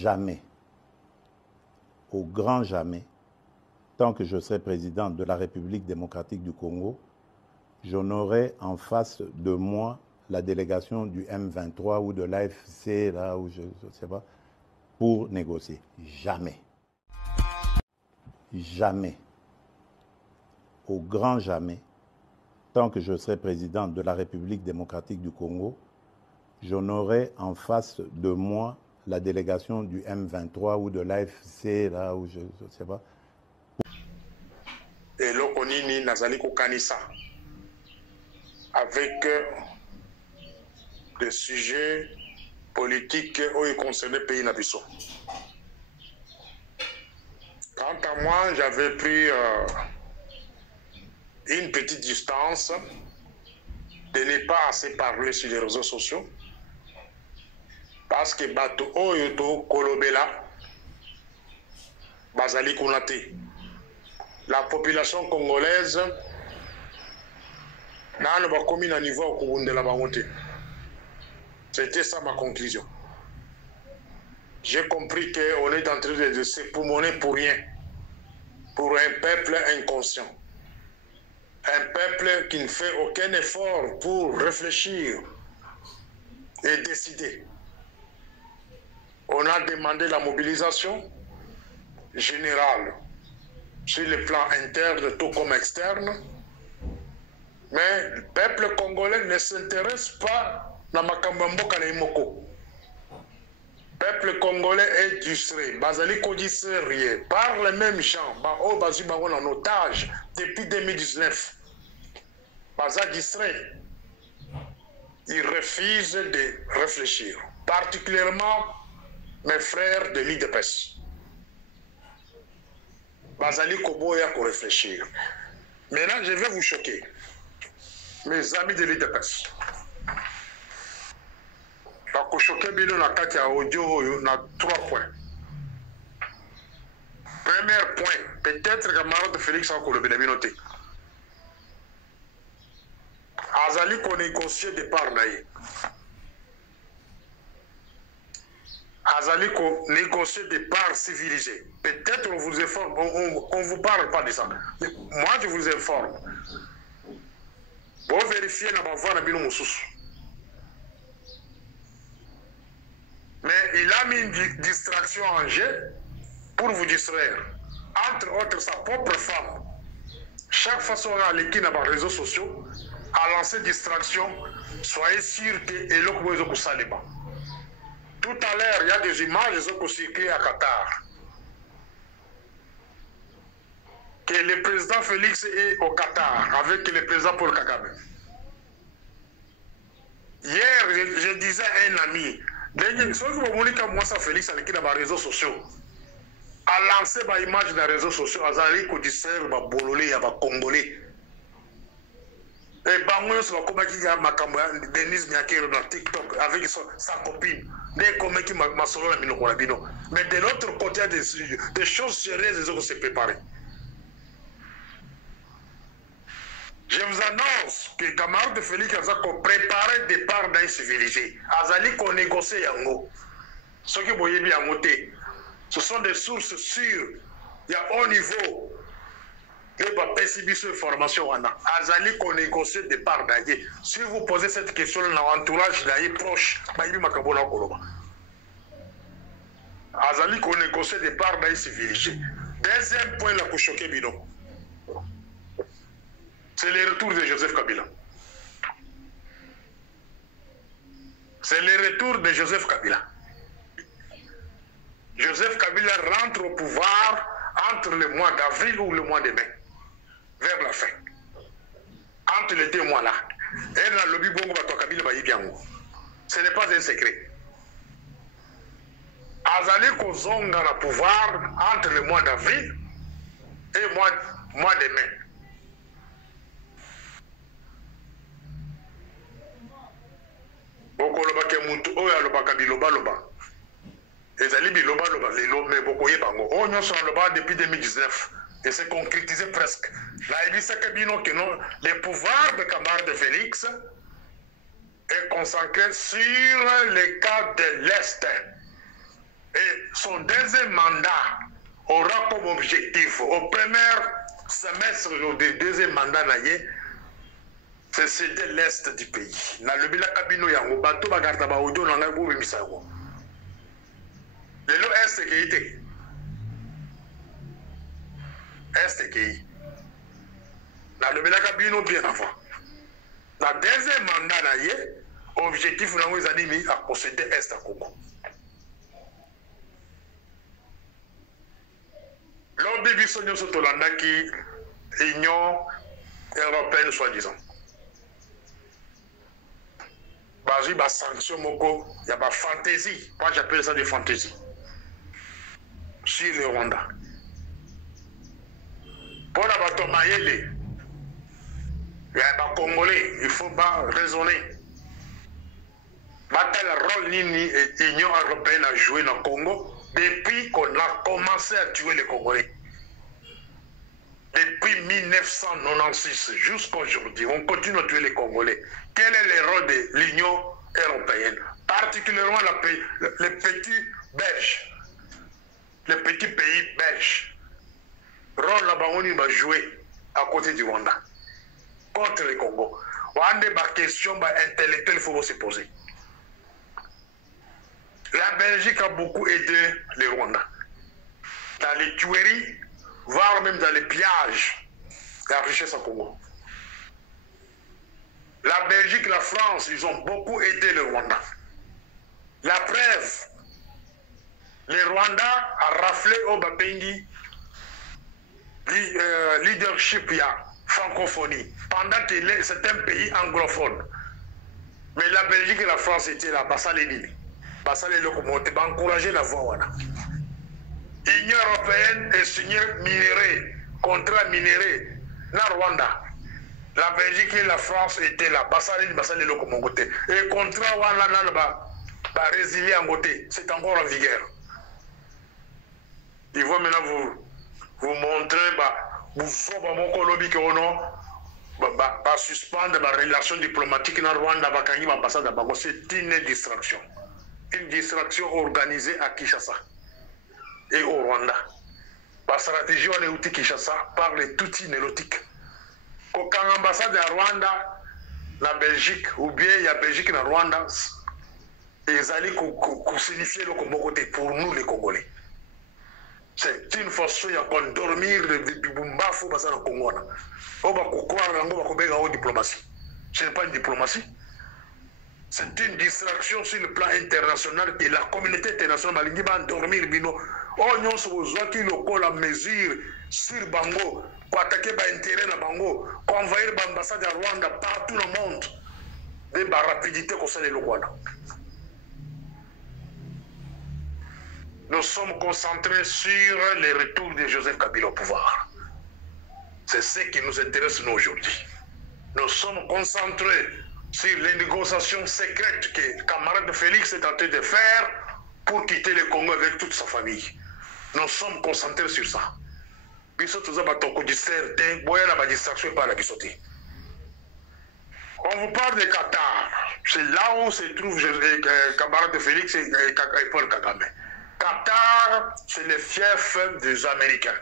jamais, au grand jamais, tant que je serai président de la République démocratique du Congo, je n'aurai en face de moi la délégation du M23 ou de l'AFC, là où je ne sais pas, pour négocier. Jamais. Jamais. Au grand jamais, tant que je serai président de la République démocratique du Congo, je n'aurai en face de moi la délégation du M23 ou de l'AFC, là où je ne sais pas. Et l'Okonini Nazali Kokanisa, avec des sujets politiques où concernent le pays Nabiso. Quant à moi, j'avais pris une petite distance de ne pas assez parler sur les réseaux sociaux parce que Bato Oyoto Kolobela Bazali Kunate. La population congolaise n'a pas commis à niveau au de la Bamonte. C'était ça ma conclusion. J'ai compris qu'on est en train de se poumonner pour rien, pour un peuple inconscient. Un peuple qui ne fait aucun effort pour réfléchir et décider. On a demandé la mobilisation générale sur le plan interne tout comme externe, mais le peuple congolais ne s'intéresse pas à Makambambo Kaneimoko. Le peuple congolais est distrait, Bazali Kodissé par les mêmes gens, Bazi Baron en otage depuis 2019. Baza distrait, ils refusent de réfléchir, particulièrement mes frères de l'IDPS. Bazali Koboya pour réfléchir. Maintenant, je vais vous choquer. Mes amis de l'IDPS. Je vais vous choquer, mais on a audio, on a 3 points. Premier point, peut-être que camarade Félix a encore le noté. Azali qu'on négocie de part naïe. Azali qu'on négocie des parts civilisées. Peut-être on vous informe, on ne vous parle pas de ça. Mais moi, je vous informe. Vous vérifiez dans ma voix, dans ma mais il a mis une distraction en jeu pour vous distraire. Entre autres, sa propre femme. Chaque fois qu'on a l'équipe dans les réseaux sociaux, a lancé distraction, soyez sûr que Elok Saleba. Tout à l'heure, il y a des images qui ont circulé à Qatar. Que le président Félix est au Qatar avec le président Paul Kagame. Hier, je disais à un ami, ce que vous voulez que moi, ça Félix, dans les réseaux sociaux, a lancé ma image dans les réseaux sociaux, a zali kodisser, ma bololé, ma congolais. Et Bangoyo, c'est comme qui a ma caméra, Denise Nyakero dans TikTok avec sa copine. Mais de l'autre côté, des choses sérieuses qui se préparées. Je vous annonce que les camarades de Félix ont préparé le départ d'un civilisé. Azali qu'on négocie yango. Ce qui voyez bien monter, ce sont des sources sûres. Il y a haut niveau. Et pas percevoir cette information. Azali qu'on négocie le départ d'ailleurs. Si vous posez cette question dans l'entourage d'ailleurs proche, il y a Azali qu'on négocie le départ d'un civilisé. Deuxième point, la pour choquer bidon. C'est le retour de Joseph Kabila. C'est le retour de Joseph Kabila. Joseph Kabila rentre au pouvoir entre le mois d'avril ou le mois de mai, vers la fin. Entre les 2 mois là. Et dans le lobby Bongo Kabila va y bien. Ce n'est pas un secret. Azali Kozonga le pouvoir entre le mois d'avril et le mois de mai. Bokoloba ke mutu oyo alobaka biloba loba. Ezali biloba loba lelo mais bokoye bango. O nyonso aloba depuis 2019 et c'est concrétisé presque. La ebisa kabino que non le pouvoir de camarade de Félix est consacré sur les cas de l'Est. Et son deuxième mandat aura comme objectif, au premier semestre du deuxième mandat, c'est céder l'Est du pays. Dans le bilan cabino yango, bateau bagarta ba audio na ngai bo misago. Le lo Est qui était. Est qui. Dans le bilan cabino bien avant. Dans le deuxième mandat, objectif na ngoi zali mi a posséder Est à Congo. L'objet du sonyo sotolanda qui Union européenne soi-disant. Bazui ba sanction moko, il y a ba fantaisie, moi j'appelle ça des fantaisies. Sur le Rwanda. Pour la bateau Mayele, il y a ba Congolais, il faut pas raisonner. Quel rôle l'Union européenne a joué dans le Congo depuis qu'on a commencé à tuer les Congolais. Depuis 1996 jusqu'à aujourd'hui, on continue à tuer les Congolais. Quel est le rôle de l'Union européenne? Particulièrement les petits Belges, les petits pays belges. Rôle là-bas, on va jouer à côté du Rwanda, contre le Congo. On a des questions intellectuelles, il faut se poser. La Belgique a beaucoup aidé le Rwanda. Dans les tueries, voire même dans les pillages, la richesse au Congo. La Belgique, la France, ils ont beaucoup aidé le Rwanda. La preuve, le Rwanda a raflé au Bapengi leadership francophonie, pendant que c'est un pays anglophone. Mais la Belgique et la France étaient là, Bassa les Lili. Bassa les locomotives, encourager la voie. L'Union européenne est signé minéré, contrat minéré, na Rwanda. La Belgique et la France étaient là, Bassa les locomotives. Et le contrat va résilier en côté, c'est encore en vigueur. Ils vont maintenant vous montrer, vous suspendre la relation diplomatique dans Rwanda, c'est une distraction. Une distraction organisée à Kinshasa et au Rwanda. La stratégie on est outil Kinshasa par les Tutsis nélotiques. Quand l'ambassade à Rwanda, la Belgique, ou bien il y a Belgique dans Rwanda, ils allaient signifier le Congo pour nous les Congolais. C'est une façon de dormir du Bumbafu dans le Congo. On va croire en diplomatie. Ce n'est pas une diplomatie. C'est une distraction sur le plan international et la communauté internationale va dormir. On a besoin qu'il y la mesure sur Bango pour attaquer l'intérêt de Bango, pour envahir l'ambassade de Rwanda partout dans le monde. De la rapidité qu'on s'est le Rwanda. Nous sommes concentrés sur le retour de Joseph Kabila au pouvoir. C'est ce qui nous intéresse nous aujourd'hui. Nous sommes concentrés sur les négociations secrètes que le camarade Félix est en train de faire pour quitter le Congo avec toute sa famille. Nous sommes concentrés sur ça. On vous parle de Qatar. C'est là où se trouve le camarade Félix et Paul Kagame. Qatar, c'est le fief des Américains.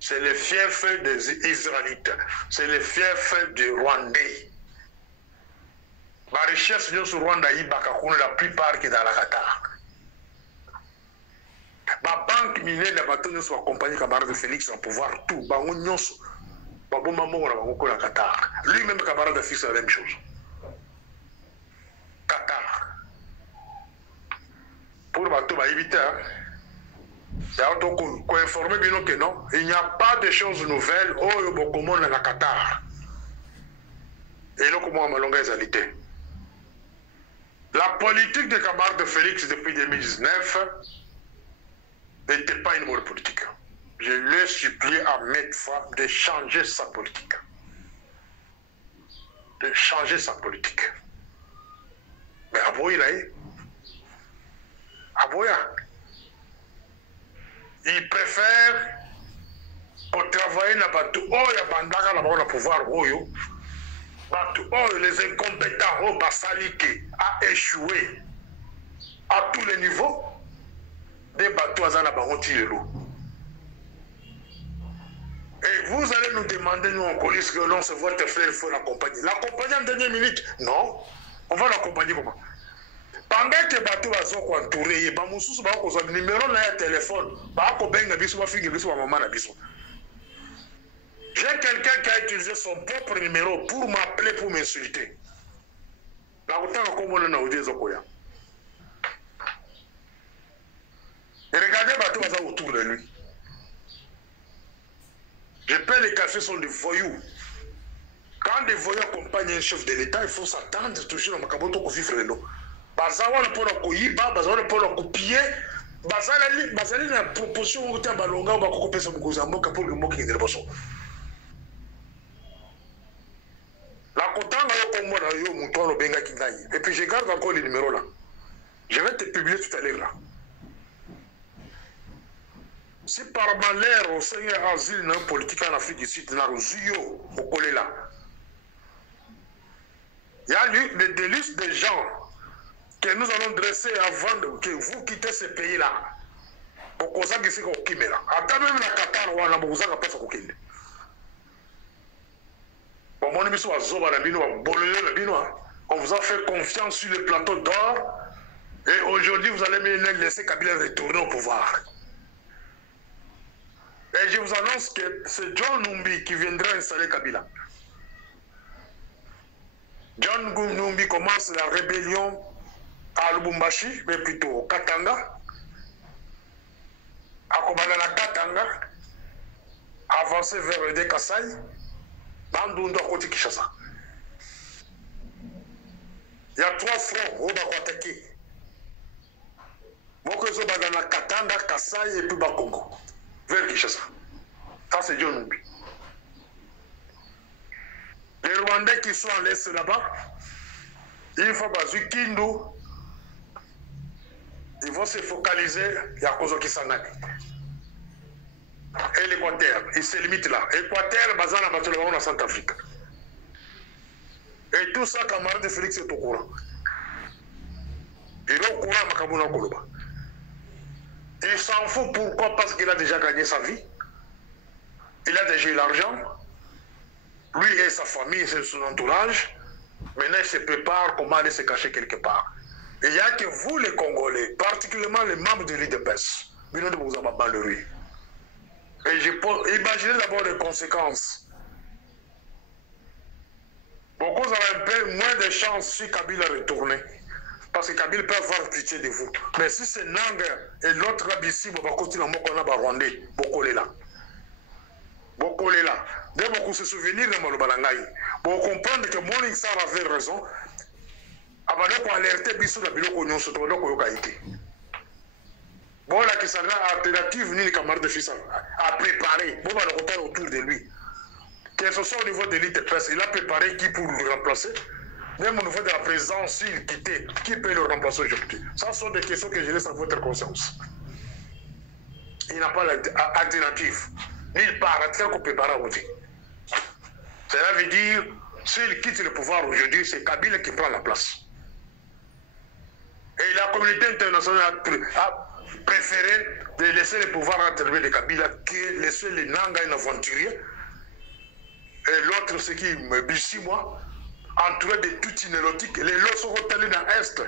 C'est le fief des Israélites. C'est le fief des Rwandais. La richesse de ce Rwanda, la plupart qui est dans la Qatar. La banque minière de Baton soit accompagnée camarade de Félix en pouvoir tout. Qatar. Lui-même, camarade de Félix, c'est la même chose. Qatar. Pour Baton, éviter. Pour informer bien que non, il n'y a pas de choses nouvelles au Bokomon dans la Qatar. Et là, comment on a alité. La politique de camarade de Félix depuis 2019 n'était pas une bonne politique. Je lui ai supplié à maintes fois de changer sa politique. De changer sa politique. Mais à Boya, il préfère pour travailler dans le pouvoir. Les incompétents, Bassalike a échoué à tous les niveaux. des bateaux à la Barotilelo. Et vous allez nous demander, nous en police, que l'on se voit votre frère, il faut l'accompagner. L'accompagner en dernière minute? Non. On va l'accompagner comment? Pendant que les bateaux sont entourés, il y a un numéro de téléphone. J'ai quelqu'un qui a utilisé son propre numéro pour m'appeler, pour m'insulter. Et regardez les bateaux autour de lui. Je paie les cafés sont des voyous. Quand des voyous accompagnent un chef de l'État, il faut s'attendre toujours à Makaboto pour vivre l'eau. Bazawa le pour la Koyiba, Bazawa le pour la copier, Bazali la proposition où tu as balonga ou bakoko sa mugozambo pour le mot qui est de bosso. La kotanga yo comme moi yo mouton le benga kinai. Et puis je garde encore les numéros là. Je vais te publier tout à l'heure là. Si par malheur au Seigneur asile dans politique en Afrique du Sud, dans le Zuyo, au collé là, il y a des listes de gens que nous allons dresser avant que vous quittez ce pays-là. Pour qu'on sache que c'est au Kimera. Attends même la Qatar, on a besoin de passer au Kimera. On vous a fait confiance sur le plateau d'or. Et aujourd'hui, vous allez me laisser Kabila retourner au pouvoir. Et je vous annonce que c'est John Numbi qui viendra installer Kabila. John Numbi commence la rébellion à Lubumbashi, mais plutôt au Katanga. À Kobala Katanga, avancer vers le Dekasai, Bandundu à côté Kishasa. Il y a 3 fronts au Bakwataki. Mokozo Badana Katanga, Kasai et puis Bakongo. Vers Kishasa. Ça, c'est John Numbi. Les Rwandais qui sont à l'est là-bas, il faut baser Kindu, ils vont se focaliser à Kozo Kisangani. Et l'Équateur, il se limite là. Équateur, basé dans la bataille de Centrafrique. Et tout ça, camarade de Félix est au courant. Il est au courant, Makabouna Koloba. Il s'en fout pourquoi? Parce qu'il a déjà gagné sa vie. Il a déjà eu l'argent. Lui et sa famille, c'est son entourage. Maintenant, il se prépare comment aller se cacher quelque part. Et il n'y a que vous, les Congolais, particulièrement les membres de l'IDPS, vous vous avez malheureux. Et imaginez d'abord les conséquences. Beaucoup auront un peu moins de chance si Kabila retourne. Parce que Kabila peut avoir pitié de vous. Mais si c'est Nang et l'autre ici, vous allez continuer à Rwandais, beaucoup là. Beaucoup là. Dès beaucoup se souvenir de Malobalangaï. Pour comprendre que Morning Star avait raison, avant de alerter Bissou de Biloko Nyon, surtout de Koyokaïté. Bon, là, qui sera alternative, ni les camarades de fils à préparer. Bon, on va le retard autour de lui. Que ce soit au niveau de l'élite presse, il a préparé qui pour le remplacer. Même au niveau de la présidence, s'il quittait, qui peut le remplacer aujourd'hui? Ça sont des questions que je laisse à votre conscience. Il n'a pas d'alternative. Nulle part, tel qu'on prépare aujourd'hui. Cela veut dire, s'il quitte le pouvoir aujourd'hui, c'est Kabila qui prend la place. Et la communauté internationale a préféré de laisser le pouvoir entre les mains de Kabila que laisser les Nanga et aventurier. Et l'autre, c'est qui me bichit, moi, entouré de tout inérotique. Les lots sont allés dans l'Est,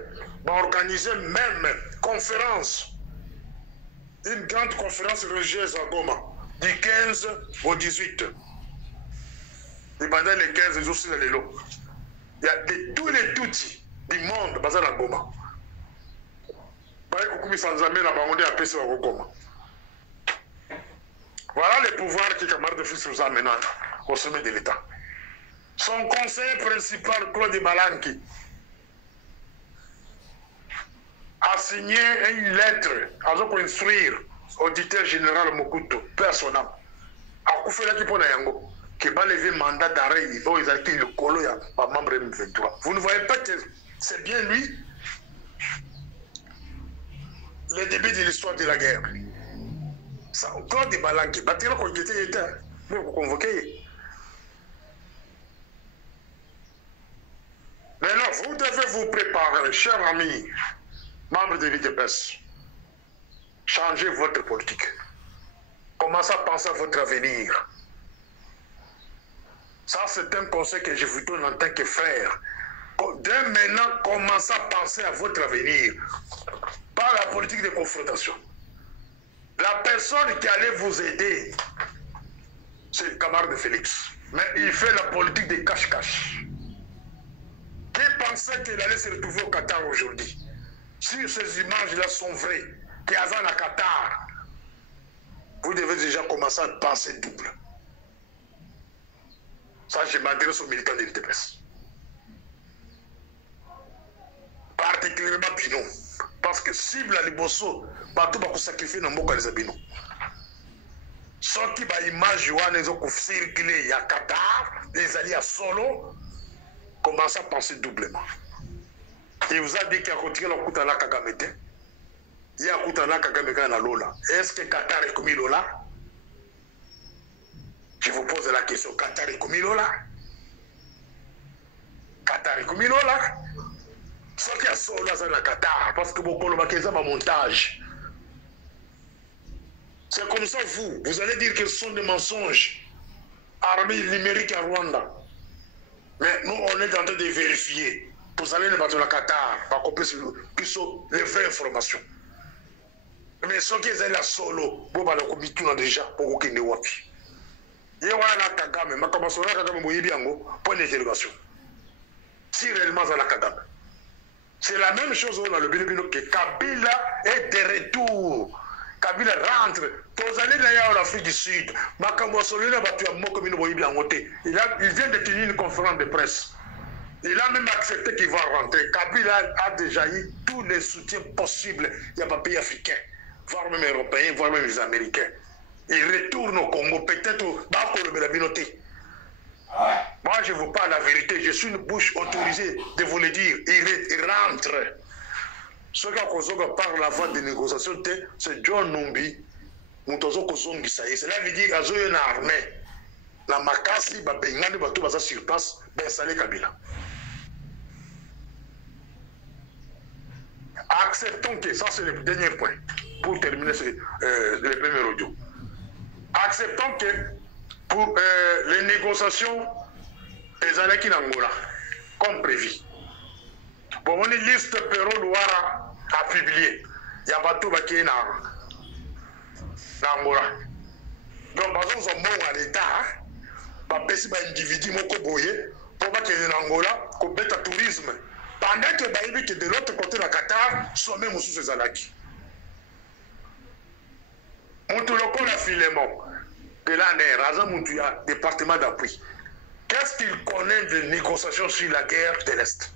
vont organiser même conférence. Une grande conférence religieuse à Goma, du 15 au 18. Et pendant les 15 jours, c'est les lots. Il y a de tous les toutis du monde basé à Goma. Voilà les pouvoirs que camarade de fils nous a amenés au sommet de l'État. Son conseiller principal, Claude Balanki, a signé une lettre pour instruire l'auditeur général Mokutu, personnel, à Koufela Kipona Yango, qui va lever le mandat d'arrêt, ils ont été le colo à membre M23. Vous ne voyez pas que c'est bien lui le début de l'histoire de la guerre. Ça, Claude Balanki, bâtira qu'on était, mais vous convoquez. Maintenant, vous devez vous préparer, chers amis, membres de l'IDPS. changez votre politique. Commencez à penser à votre avenir. Ça, c'est un conseil que je vous donne en tant que frère. Dès maintenant, commencez à penser à votre avenir. Pas la politique de confrontation. La personne qui allait vous aider, c'est le camarade de Félix. Mais il fait la politique de cache-cache. Qui pensait qu'il allait se retrouver au Qatar aujourd'hui? Si ces images-là sont vraies, qu'il y a à Qatar, vous devez déjà commencer à penser double. Ça, je m'adresse aux militants de l'UDPS. Particulièrement Bino. Parce que cible à Liboso, bateau va sacrifier dans Moka les Abino. Ceux qui va image ils ont circulé à Qatar, les alliés à Solo, commencent à penser doublement. Il vous a dit qu'il y a continué à Koutana Kagamete. Il y a Koutana Kagamete à Lola. Est-ce que Qatar est commis Lola? Je vous pose la question, Qatar est commis Lola? Qatar est commis Lola? Ce qui a Solo dans le Qatar, parce que beaucoup de gens ont un montage. C'est comme ça, vous allez dire que ce sont des mensonges. Armée numérique à Rwanda. Mais nous, on est en train de vérifier. Vous allez le battre au Qatar, pour qu'on puisse les vraies informations. Mais ceux qui sont là solo, vous allez le déjà pour qu'ils ne voient plus. Il y a un Kagame, mais comme ça, Kagame, point d'interrogation. Si réellement ça la Kagame. C'est la même chose dans le Bilibino que Kabila est de retour. Kabila rentre. Vous allez d'ailleurs en Afrique du Sud. Il vient de tenir une conférence de presse. Il a même accepté qu'il va rentrer. Kabila a déjà eu tous les soutiens possibles. Il n'y a pas de pays africains, voire même européens, voire même les Américains. Il retourne au Congo, peut-être au Bilabinoté. Moi, je vous parle la vérité. Je suis une bouche autorisée de vous le dire. Il rentre. Ce qui parle la voie de négociation, c'est John Numbi. Cela veut dire qu'il y a une armée. La Makasi, il y a sur place, ben Salé Kabila. Acceptons que, ça c'est le dernier point, pour terminer le premier audio. Acceptons que pour les négociations des années en Angola, comme prévu. Bon, on est liste Perro Louara à publier. Il y a bateau qui est en Angola. Donc, par exemple, on est à l'État, on peut un individu pour que en Angola, qu'on mette le tourisme. Pendant que de l'autre côté de la Qatar, soit même sous ces alaki. On te le connaît filement. De l'année, département d'appui. Qu'est-ce qu'il connaît de négociations sur la guerre de l'Est?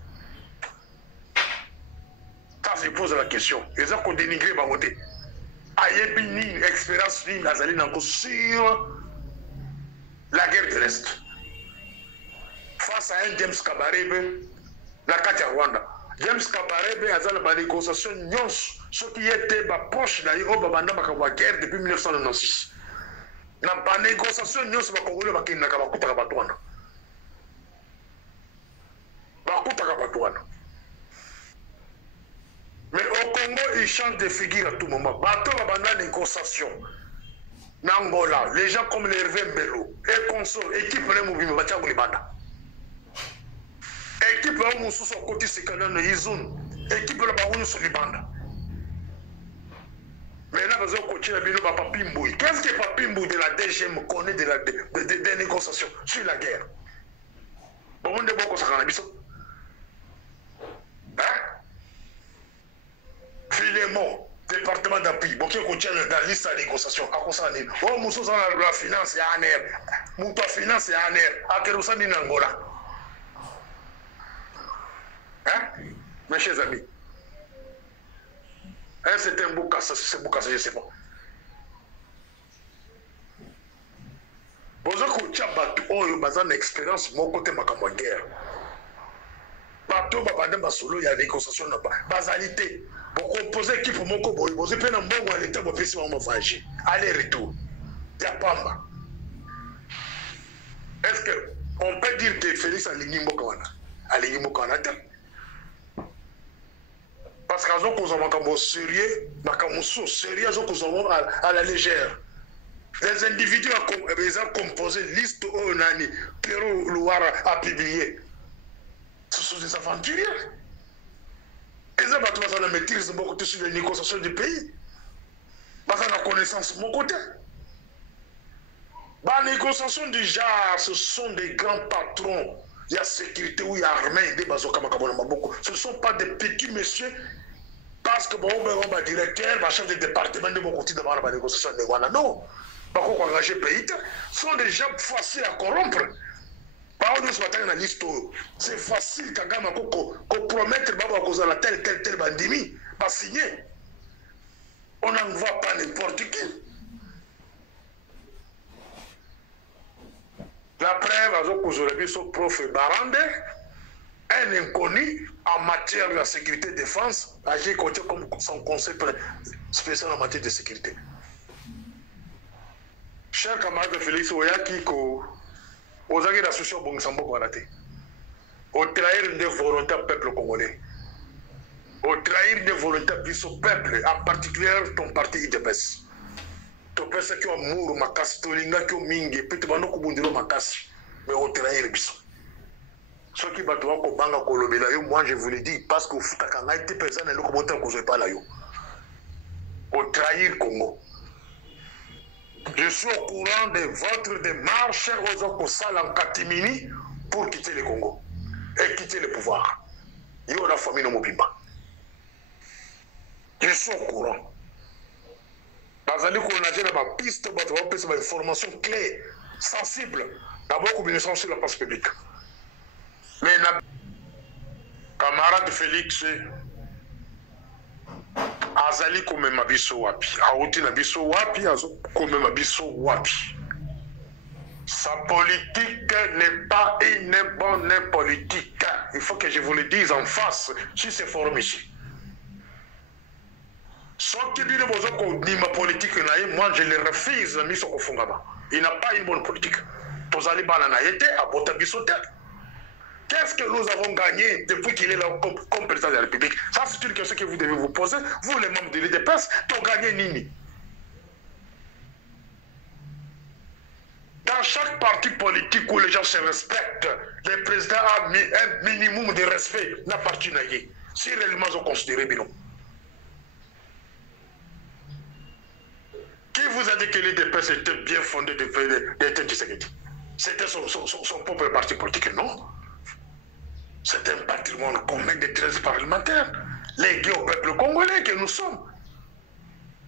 Ça, je pose la question. Ils ont dénigré ma côté. Ayébini, expérience sur la guerre de l'Est. Face à un James Kabarebe, la Katia Rwanda. James Kabarebe a la négociation, ce qui était proche de la guerre depuis 1996. Dans la négociation, nous sommes Congolais qui n'ont pas de batouana. Mais au Congo, ils changent de figure à tout moment. Bateau va dans la négociation. N'Angola, les gens comme Hervé Mbelo, et consort, équipe de Moubime, Batiago Libanda. Équipe de Moussou sur côté Sikanan, Izoun, équipe de Baouni sur Libanda. Mais là, vous avez coaché la Bino Papimboui. Qu'est-ce que Papimboui de la DGM connaît des négociations sur la guerre? Bon, on est bon comme ça, hein? Filemon, département d'appui, bon, qui est coaché dans la liste de négociation. À quoi ça dit? Oh, Moussou, ça a la finance et un air. Moutou finance et un air. À Kéroussa, ni Angola. Hein? Mes chers amis. C'est un Boukassa, c'est Boukassa, je ne sais pas. Vous avez une expérience, mon côté, ma guerre. Bateau, il y a des négociations là-bas. Basalité. Pour composer l'équipe, vous avez un bon l'état pour faire un aller-retour. Il y a pas. Est-ce qu'on peut dire que Félix a ligné Mokwana? A ligné Mokwana? Parce Parce qu'ils ont causé un sérieux, sérieux, à la légère. Les individus ont composé liste au Nani, Pierrot Louara a publié. Ce sont des aventuriers. Ils ont la maîtrise beaucoup sur les négociations du pays. Parce qu'ils ont la connaissance de mon côté. Les négociations du genre, ce sont des grands patrons. Il y a sécurité ou il y a armée. Ce ne sont pas des petits messieurs. Parce que bon, directeur, chef de département de mon côté devant la négociation de Wana. Non. Par contre, engager le pays, ce sont des gens faciles à corrompre. Par contre, c'est facile qu'on promette que la tel bandimi va signer. On n'envoie pas n'importe qui. La preuve, aujourd'hui, ce prof Barande, un inconnu en matière de la sécurité et défense, agit comme son conseil spécial en matière de sécurité. Cher camarade Félix Oyaki, aux aguets d'association Bongsambo Kwanate, au trahir des volontés au peuple congolais, au trahir des volontés au peuple, en particulier ton parti IDPS. Ton peuple qui a mouru, Makasi, Tolinga qui a mingi, puis tu vas nous kubundiro Makasi, mais au trahir biso. Ceux qui battent au banga kolobela, moi je vous le dis, parce que Futakanga était présent et le commentaire que vous n'avez pas là. Au trahir Congo. Je suis au courant de votre démarche aux Okosal en Katimini pour quitter le Congo et quitter le pouvoir. Il y a la famille de Mobimba. Je suis au courant. Dans un livre qu'on a dit dans ma piste, on va avoir une information clé, sensible, d'abord communication sur la place publique. Mais camarade Félix, azali komema biso wapi auti na biso wapi azo komema biso wapi. Sa politique n'est pas une bonne politique. Il faut que je vous le dise en face sur ces forums ici. Soki bino bozo ko nima politique na moi je le refuse miso ko fungama. Il n'a pas une bonne politique. Tozali bana na yete abota biso te. Qu'est-ce que nous avons gagné depuis qu'il est là comme président de la République? Ça, c'est une question que vous devez vous poser. Vous, les membres de l'IDPS, t'ont gagné Nini. Dans chaque parti politique où les gens se respectent, le président a un minimum de respect dans la partie naïe. Si réellement ils ont considéré Bino. Qui vous a dit que l'IDPS était bien fondé d'Étienne Tshisekedi? C'était son propre parti politique, non? C'est un patrimoine commun des 13 parlementaires, légué au peuple congolais que nous sommes.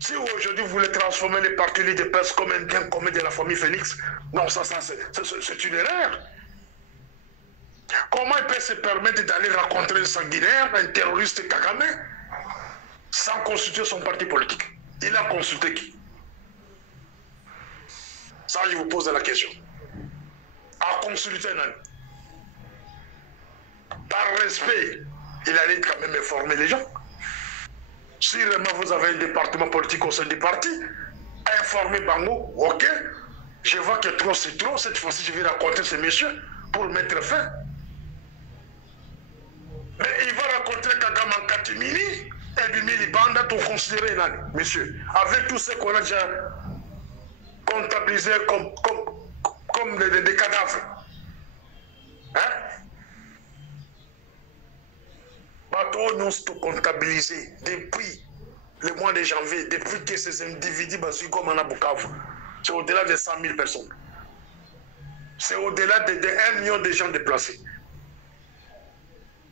Si aujourd'hui vous voulez transformer les partis l'IDPS comme un bien commun de la famille Félix, non, ça c'est une erreur. Comment il peut se permettre d'aller rencontrer un sanguinaire, un terroriste Kagame, sans consulter son parti politique? Il a consulté qui? Ça, je vous pose la question. A consulté un homme. Par respect, il allait quand même informer les gens. Si vraiment vous avez un département politique au sein du parti, informez Bango, ok, je vois que trop c'est trop, cette fois-ci je vais rencontrer ces messieurs pour mettre fin. Mais il va rencontrer Kagame en Katimini et Bimili Banda pour considérer là, messieurs, avec tout ce qu'on a déjà comptabilisé comme des cadavres. Hein? Bateau nous sont comptabilisés depuis le mois de janvier, depuis que ces individus basent comme en Bukavu. C'est au-delà de 100 000 personnes. C'est au-delà de 1 million de gens déplacés.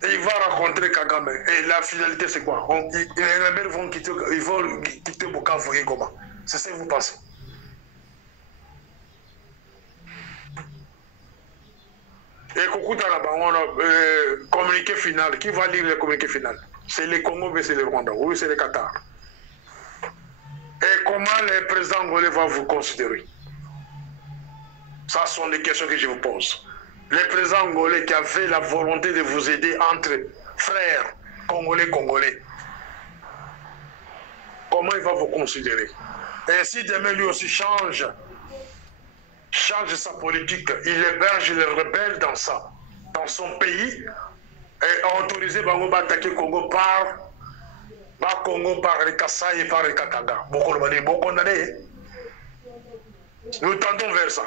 Et il va rencontrer Kagame. Et la finalité, c'est quoi? Les rebelles vont quitter Bukavu et Goma. C'est ce que vous pensez? Et Kokuta là-bas, on a communiqué final. Qui va lire le communiqué final? C'est les Congo, mais c'est le Rwanda. Oui, c'est le Qatar. Et comment le président angolais va vous considérer? Ça sont des questions que je vous pose. Le président angolais qui avait la volonté de vous aider entre frères congolais, comment il va vous considérer? Et si demain lui aussi change sa politique, il héberge les rebelles dans son pays et a autorisé Bango à attaquer Congo par Bas Congo par le Kassai et par le Katanga. Beaucoup condamné. Nous tendons vers ça.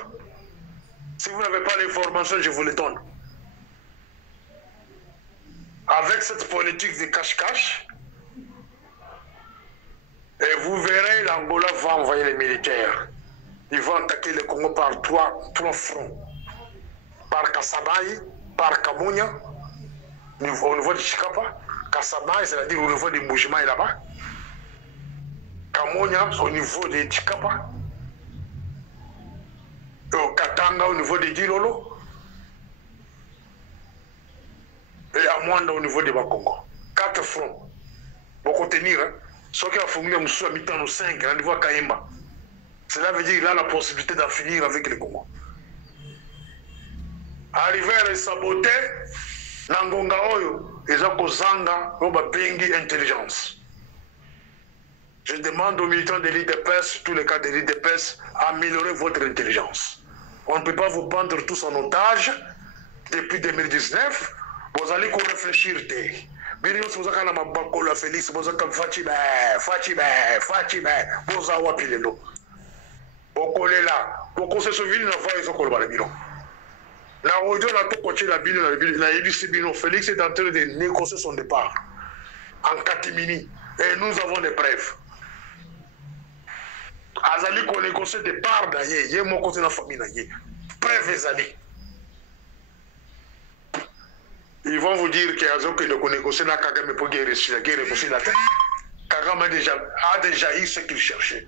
Si vous n'avez pas l'information, je vous le donne. Avec cette politique de cache-cache, et vous verrez, l'Angola va envoyer les militaires. Ils vont attaquer le Congo par trois fronts. Par Kassabaye, par Kamunya, au niveau de Chikapa. Kassabaye, c'est-à-dire au niveau des Mbujimaï là-bas. Kamunya, au niveau de Chikapa. Et au Katanga, au niveau de Dilolo. Et à Mwanda, au niveau de Bakongo. 4 fronts. Pour contenir, hein. Ceux qui ont fourni un sou à mi-temps au 5, à niveau de Kaimba. Cela veut dire qu'il a la possibilité d'en finir avec le Congo. Arriver à les saboter, Nangonga Oyo, ils ont Kozanga, Bengi intelligence. Je demande aux militants de l'IDPS, tous les cas de l'IDPS, améliorer votre intelligence. On ne peut pas vous prendre tous en otage depuis 2019. Vous allez réfléchir. Félix, vous Félix est en train de négocier son départ en catimini et nous avons des preuves. Azali ko négocier départ d'ailleurs, yé mon côté de la famille d'ailleurs. Preuve Azali. Ils vont vous dire qu'il y a des gens qui ne négocient pas Kagame pour guérir la guerre aussi la tête. Kagame a déjà eu ce qu'il cherchait.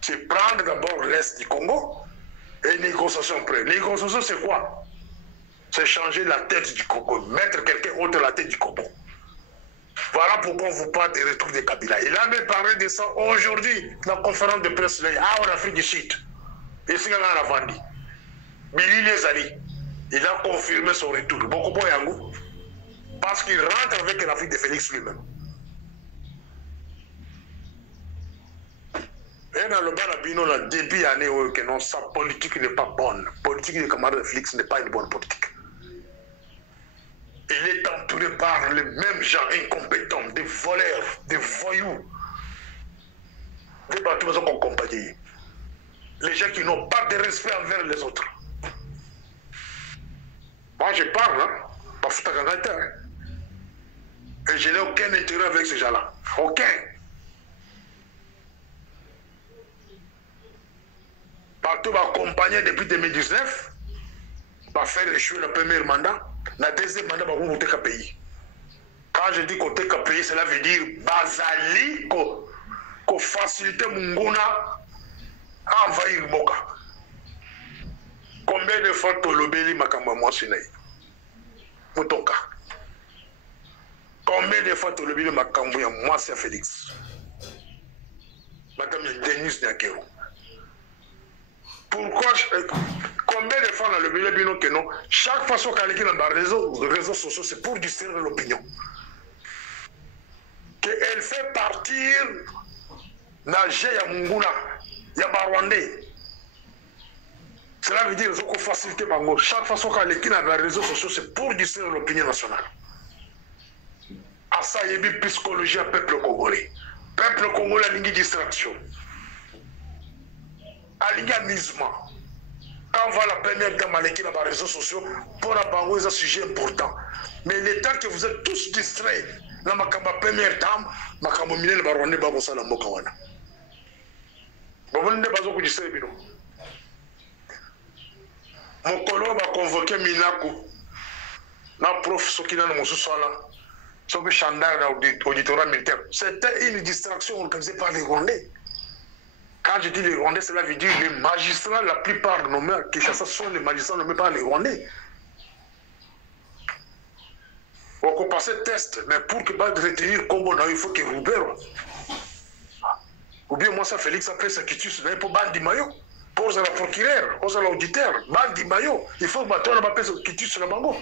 C'est prendre d'abord l'Est du Congo et négociation après. Négociation, c'est quoi? C'est changer la tête du Congo, mettre quelqu'un autre à la tête du Congo. Voilà pourquoi on vous parle des retours de Kabila. Il a même parlé de ça aujourd'hui dans la conférence de presse en Afrique du Sud. Et c'est quand on a vendu. Billy Lezali, il a confirmé son retour. Beaucoup de Yango, parce qu'il rentre avec l'Afrique de Félix lui-même. Et dans le bas de Bino, le début d'année, que non, sa politique n'est pas bonne. La politique de camarade de Félix n'est pas une bonne politique. Il est entouré par les mêmes gens incompétents, des voleurs, des voyous, des bateaux qu'on accompagne. Les gens qui n'ont pas de respect envers les autres. Moi je parle, hein, pas foutre hein. Et je n'ai aucun intérêt avec ces gens-là. Aucun. Partout va accompagner depuis 2019, va faire échouer le premier mandat. Le deuxième mandat va monter qu'à pays. Quand je dis côté qu'à pays, cela veut dire Bazali qu'on facilite Munguna à envahir Moka. Combien de fois Tolobeli Makamba moi Sinaï? Motoka. Combien de fois Tolobeli Makamba moi c'est Félix? Madame Denis Nyakero. Pourquoi combien de fois dans le milieu bino que non? Chaque fois qu'on a dans les réseaux sociaux, c'est pour distraire l'opinion. Qu'elle fait partir nager à Munguna, à Rwandais. Cela veut dire qu'on facilite par moi. Chaque fois qu'on a dans les réseaux sociaux, c'est pour distraire l'opinion nationale. À ça, il y a une psychologie à peuple congolais. Peuple congolais a une distraction. Aligamisme. Quand on voit la première dame à l'équipe dans les réseaux sociaux, pour la bango, c'est un sujet important. Mais le temps que vous êtes tous distraits, dans ma première dame, ma camomile va ronner babosa la mokawana. Vous ne pas vous distraire, bino. Mon collègue va convoquer Minaku, la prof Sokina dans mon sous-sol, sur le chandail dans l'auditorat militaire. C'était une distraction organisée par les Rwandais. Quand je dis les Rwandais, cela veut dire les magistrats, la plupart nommés à Kinshasa sont les magistrats nommés par les Rwandais. On peut passer test, mais pour que pas retenir Congo, il faut que Roubert. Ou bien moi, ça Félix après ça qui tue, c'est pour Bandi Mayo, pour la procureur, pour l'auditeur, Bandi Mayo, il faut que tu m'appelles qui tue sur la bango.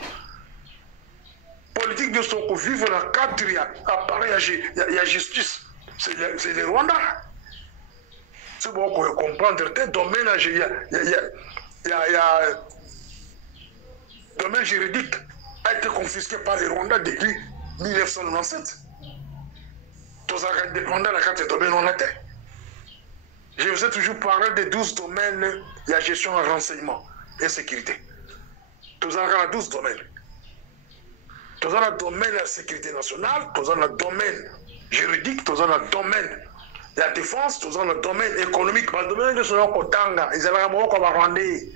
Politique de son vivre dans le cadre, il y a appareil, il y a justice. C'est les Rwandais. C'est bon pour comprendre. Domaine, il y a domaine juridique a été confisqué par les Rwandais depuis 1997. Tous indépendants dans 4 domaines on a été. Je vous ai toujours parlé des 12 domaines de la gestion en renseignement et sécurité. Tous en 12 domaines. Tous en le domaine de la sécurité nationale, tous en le domaine juridique, tous en le domaine de la défense, tous en le domaine économique. Le domaine de son Kotanga, ils avaient un mot comme Rwandais.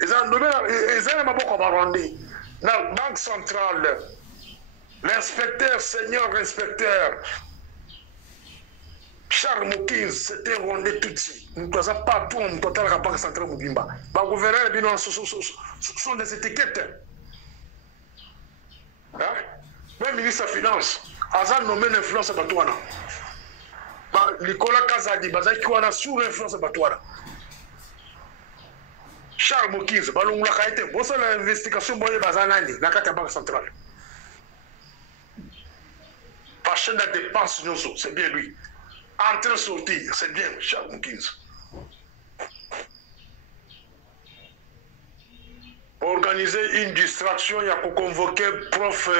Ils avaient un mot comme Rwandais. Dans la banque centrale, l'inspecteur, senior inspecteur, Charles Moukins, c'était Rwandais Tutsi. Nous sommes partout, on doit la banque centrale Moubimba. Les gouverneurs sont des étiquettes. Hein? Même ministre des Finances, Azan nommé l'influence à Batouana. Nicolas Kazadi, Bazaki Wana sous l'influence à Batouana. Charles Moukins, Balou Lakaïte, Bossa l'investigation Boye Bazanani, la carte banque centrale. Par chaîne de dépenses, c'est bien lui. Entrer, sortir, c'est bien Charles Moukins. Organiser une distraction, il y a qu'à convoquer prof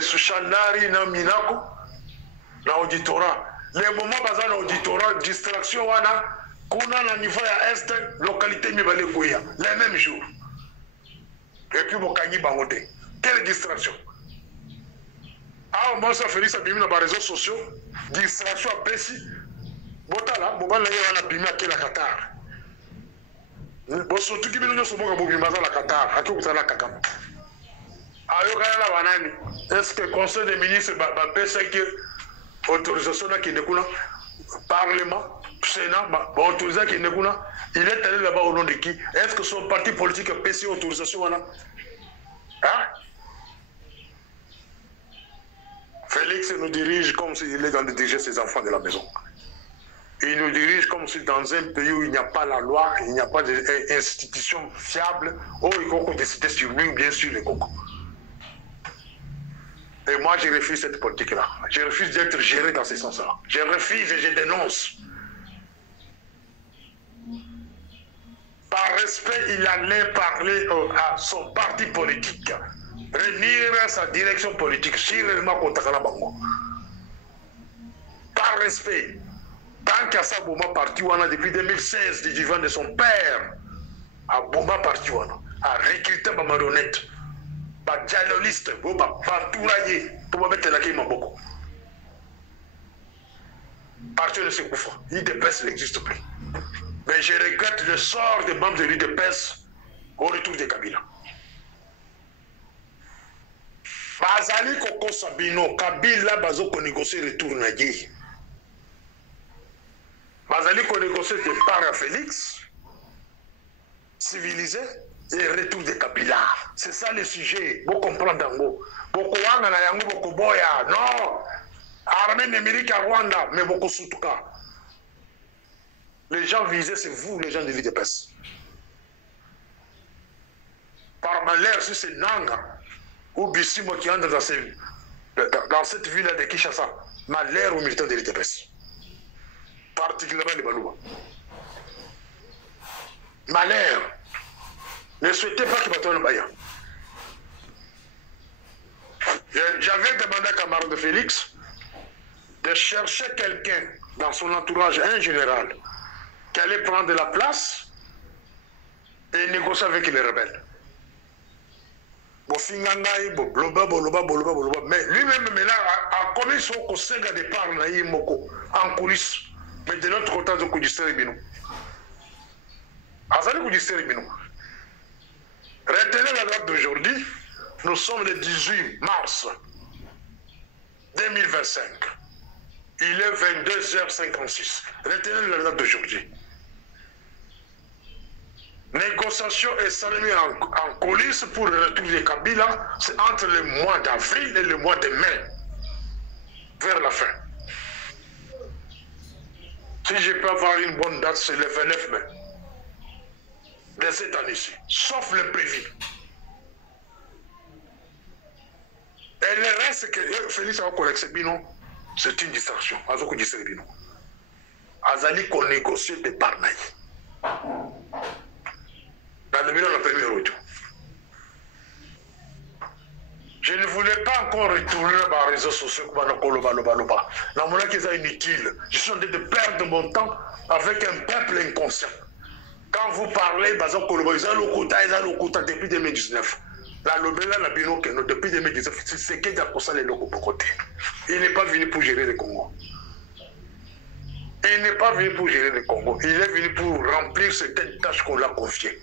Sushanari na Minako, na auditorat. Les moments basés dans l'auditorat, distraction, wana, kuna na niveau ya Est, localité Mibale Kouya, les mêmes jours. Et puis, Mokani Bangote. Quelle distraction? Ah, moi, ça fait ça, bimina par réseaux sociaux, distraction à Pessi. Botala, Boban la bimina qui est la Qatar. Bon, surtout que nous sommes à la Qatar, à tout la Kakam. Est-ce que le Conseil des ministres va penser que l'autorisation qui est Parlement, Sénat, autorisation qui est il est allé là-bas au nom de qui? Est-ce que son parti politique a PC autorisation? Hein? Félix nous dirige comme s'il est dans de diriger ses enfants de la maison. Il nous dirige comme si dans un pays où il n'y a pas la loi, il n'y a pas d'institution fiable, où il faut décider sur lui, bien sûr, les cocos. Et moi, je refuse cette politique-là. Je refuse d'être géré dans ce sens-là. Je refuse et je dénonce. Par respect, il allait parler à son parti politique, réunir sa direction politique, par respect. Tant qu'à ça, Bouma parti depuis 2016, du vivant de son père, à Bouma parti à recruter ma marionnette, ma dialoliste, ma touraillé, pour me mettre la quille beaucoup. Parti de ce gouffre, l'IDPS n'existe plus. Mais je regrette le sort des membres de l'IDPS au retour de Kabila. Bazali Koko Sabino, Kabila Bazoko négocier retour Nagui. Bazali qu'on négocie de part à Félix, civilisé, et retour de Kabila. C'est ça le sujet. Vous comprenez Dango. Beaucoup Wanga na Yango, beaucoup Boya. Non. Armée numérique à Rwanda, mais beaucoup Soutuka. Les gens visés, c'est vous, les gens de l'IDPS. Par malheur, si c'est Nanga, ou Bissimo qui entre dans cette ville-là de Kinshasa, malheur aux militants de l'IDPS. Particulièrement les Balouba. Malheur. Ne souhaitez pas qu'il bâtonne le Baya. J'avais demandé à camarade de Félix de chercher quelqu'un dans son entourage, un général, qui allait prendre de la place et négocier avec les rebelles. Mais lui-même a commis son conseil de départ en coulisses. Mais de l'autre côté, de Koudisteri Binou. Azali Koudisteri Binou. Retenez la date d'aujourd'hui. Nous sommes le 18 mars 2025. Il est 22h56. Retenez la date d'aujourd'hui. Négociation est saluée en coulisses pour le retour de Kabila. C'est entre le mois d'avril et le mois de mai. Vers la fin. Si je peux avoir une bonne date, c'est le 29 mai de cette année-ci, sauf le prévu. Et le reste que Félix a collecté, c'est une distraction. Azoko distraction bino. Azali qu'on négocie de Parnaï. Dans le milieu de la première audio. Je ne voulais pas encore retourner dans les réseaux sociaux comme c'est inutile. Je suis en train de perdre mon temps avec un peuple inconscient. Quand vous parlez, depuis 2019, depuis 2019, c'est que les locaux pour côté. Il n'est pas venu pour gérer le Congo. Il n'est pas venu pour gérer le Congo. Il est venu pour remplir certaines tâches qu'on l'a confiées.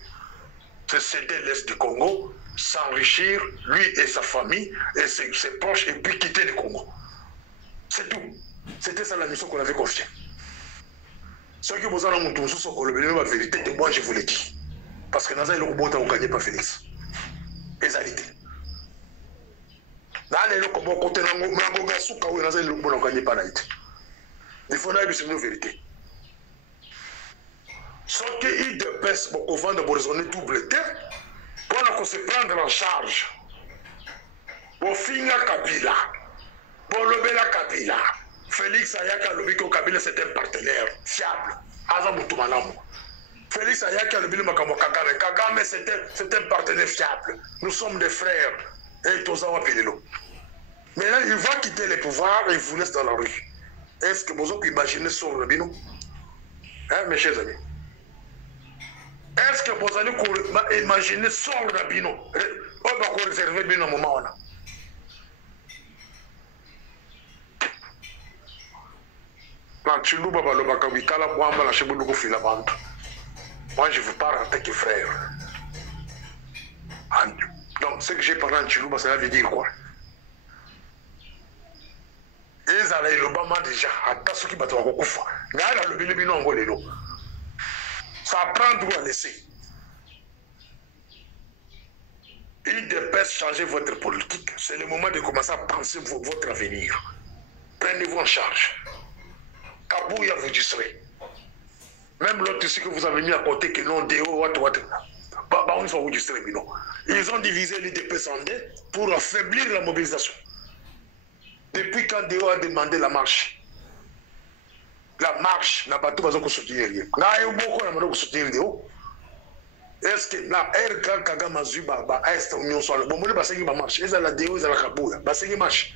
C'est céder l'Est du Congo, s'enrichir, lui et sa famille, et ses proches, et puis quitter le Congo. C'est tout. C'était ça la mission qu'on avait confiée. Ceux qui vous en ont tous sur la vérité, moi je vous l'ai dit. Parce que dans un robot, on ne gagne pas Félix. Égalité. Dans les locaux, on ne gagne pas Naït. Il faut que nous vérité. Ce qui est de baisse, on va raisonner double terre pour qu'on se prendre en charge. Pour finir Kabila, pour le Bela Kabila, Félix Ayaka Lobiko Kabila c'est un partenaire fiable. Félix Ayaka Lobiko Kagame, Kagame c'est un partenaire fiable. Nous sommes des frères. Et Tozawa Pilelo. Maintenant il va quitter le pouvoir et il vous laisse dans la rue. Est-ce que vous avez imaginé sur le bino? Hein, mes chers amis? Est-ce que vous allez imaginer sur le bino? On va réserver bien un moment. Moi, je vous parle en tant que frère. Donc, ce que j'ai parlé en Chilouba, ça veut dire quoi? Ils allaient le bama déjà, à ce qui va te faire. Ça prend droit à laisser. Il dépêche changer votre politique. C'est le moment de commencer à penser votre avenir. Prenez-vous en charge. Kabouya vous distrayez. Même l'autre ici que vous avez mis à côté, que non, Déo, on va vous distraire. Ils ont divisé l'IDPS en deux pour affaiblir la mobilisation. Depuis quand Déo a demandé la marche, n'a pas tout besoin de soutenir. Est-ce que la RK Kagame Zuba, Est Union soit le bon, il marche. Ils ont la Déo, ils ont la Kabouya. Il marche.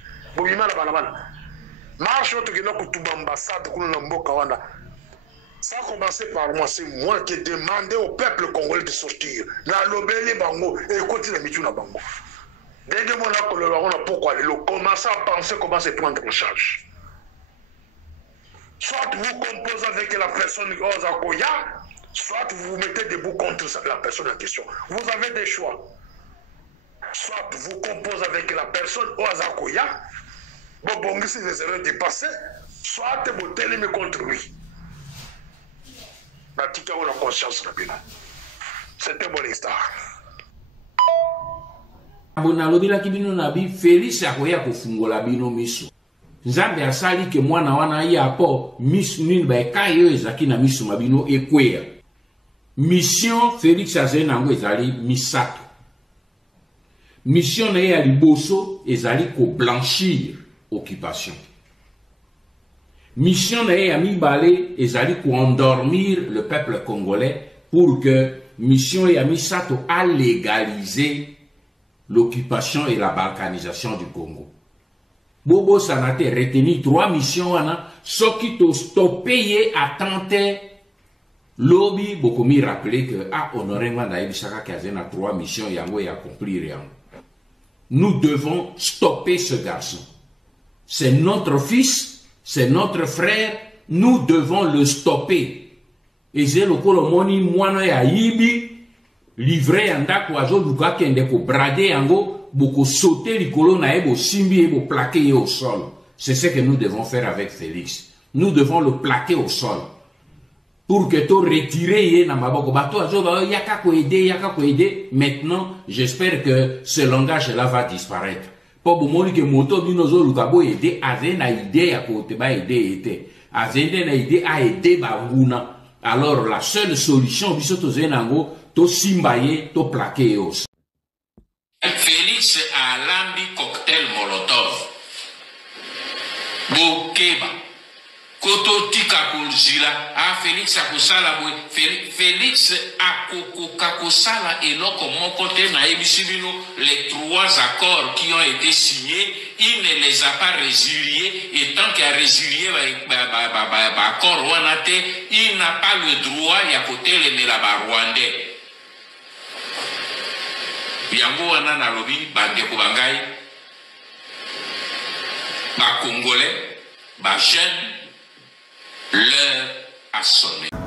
Marche notre qui n'a pas tout ambassade, ça a commencé par moi, c'est moi qui ai demandé au peuple congolais de sortir. La lobeli bango et écoutez la mitu na bango. Dès que on a pourquoi commencez à penser comment se prendre en charge. Soit vous composez avec la personne Ozakoya, soit vous vous mettez debout contre la personne en question. Vous avez des choix. Soit vous composez avec la personne Ozakoya, bon, si les erreurs dépassées, soit vous télémez contre lui. La conscience c'était bon histoire. Bonalobila kibino nabi Félix akoya kofungola bino miso. Nzambe asali ke mwana wana ya po miso nini ba kayo ezaki na miso mabino ekwea. Mission Félix azenango ezali misato. Mission na ya liboso ezali ko blanchir occupation. Mission na mibale ezali pour endormir le peuple congolais pour que mission ya misato a légaliser l'occupation et la balkanisation du Congo. Bobo sanate retenu 3 missions wana soki to stopper à tenter lobby beaucoup mi rappeler que honoré nganda ebisaka kazena 3 missions yango ya accomplir yango. Nous devons stopper ce garçon. C'est notre fils. C'est notre frère, nous devons le stopper. Et c'est le colomoni moine ya yibi, livré en da kwazo luka kende ko brader yango, boko sauter li kolona ebo simbi ebo plaquer au sol. C'est ce que nous devons faire avec Félix. Nous devons le plaquer au sol. Pour que to retirer ye na maboko bato azo ba yaka ko aider. Maintenant, j'espère que ce langage là va disparaître. Pour bomoli que moto bino zo lukabo aider azena idée ya ko te ba aider ete azende na idée a aider ba nguna. Alors la seule solution biso to zenango to simbaye to plaquer os. Félix a lambi cocktail molotov. Bokeba Koto tika kolzila a Félix akosala boy Félix akokosala eloko moko te na ebisibino les 3 accords qui ont été signés, il ne les a pas résiliés et tant qu'il a résilié accord wana te, il n'a pas le droit ya kotelemela ba Rwandais. Yango wana nalobi bandeko bangai ba Congolais ba jeunes, l'heure a sonné.